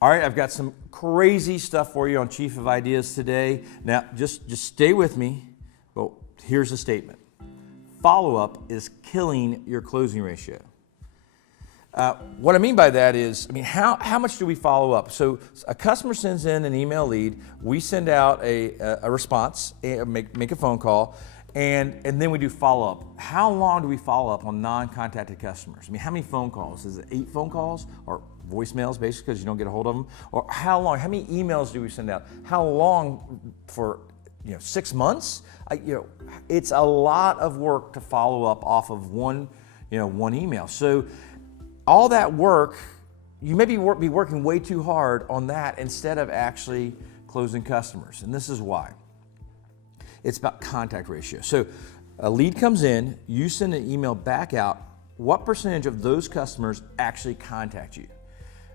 All right, I've got some crazy stuff for you on Chief of Ideas today. Now, just stay with me, but here's the statement. Follow-up is killing your closing ratio. What I mean by that is, how much do we follow up? So a customer sends in an email lead, we send out a response, make a phone call, and then we do follow-up. How long do we follow up on non-contacted customers? How many phone calls? Is it 8 phone calls or voicemails basically because you don't get a hold of them? Or how long, how many emails do we send out? How long for 6 months? It's a lot of work to follow up off of one email. So all that work, you may be working way too hard on that instead of actually closing customers. And this is why. It's about contact ratio. So a lead comes in, you send an email back out, what percentage of those customers actually contact you?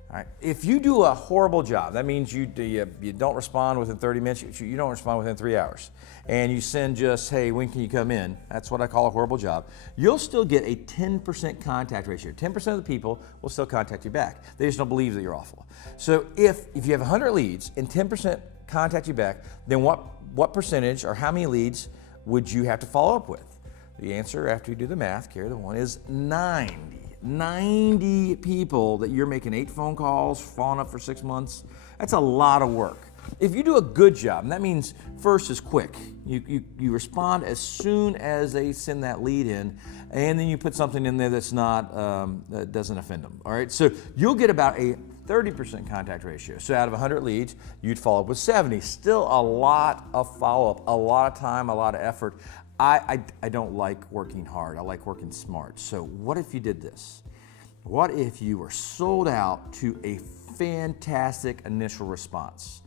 All right. If you do a horrible job, that means you don't respond within 30 minutes, you don't respond within 3 hours, and you send just, hey, when can you come in? That's what I call a horrible job. You'll still get a 10% contact ratio. 10% of the people will still contact you back. They just don't believe that you're awful. So if you have 100 leads and 10% contact you back, then what percentage or how many leads would you have to follow up with? The answer, after you do the math, carry the one, is 90. 90 people that you're making 8 phone calls, following up for 6 months. That's a lot of work. If you do a good job, and that means first is quick. You respond as soon as they send that lead in, and then you put something in there that's not, that doesn't offend them. All right, so you'll get about a 30% contact ratio. So out of 100 leads, you'd follow up with 70. Still a lot of follow-up, a lot of time, a lot of effort. I don't like working hard. I like working smart. So what if you did this? What if you were sold out to a fantastic initial response?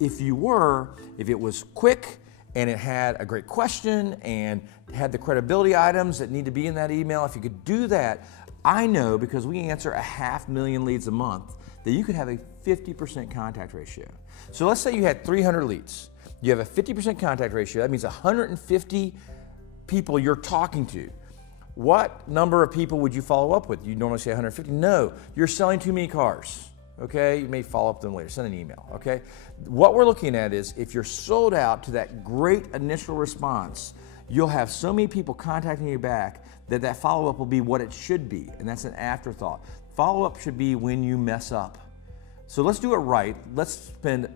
If it was quick and it had a great question and had the credibility items that need to be in that email, if you could do that, I know, because we answer 500,000 leads a month, that you could have a 50% contact ratio. So let's say you had 300 leads. You have a 50% contact ratio. That means 150 people you're talking to. What number of people would you follow up with? You normally say 150. No, you're selling too many cars. Okay, you may follow up with them later. Send an email. Okay, what we're looking at is if you're sold out to that great initial response, you'll have so many people contacting you back that follow-up will be what it should be, and that's an afterthought. Follow-up should be when you mess up. So let's do it right. Let's spend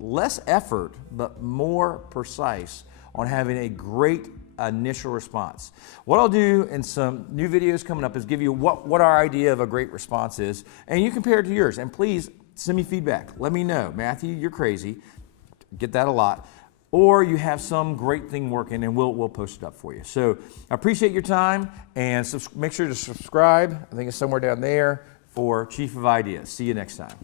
less effort, but more precise on having a great initial response. What I'll do in some new videos coming up is give you what our idea of a great response is, and you compare it to yours. And please send me feedback. Let me know, Matthew, you're crazy. Get that a lot. Or you have some great thing working, and we'll post it up for you. So I appreciate your time, and make sure to subscribe. I think it's somewhere down there for Chief of Ideas. See you next time.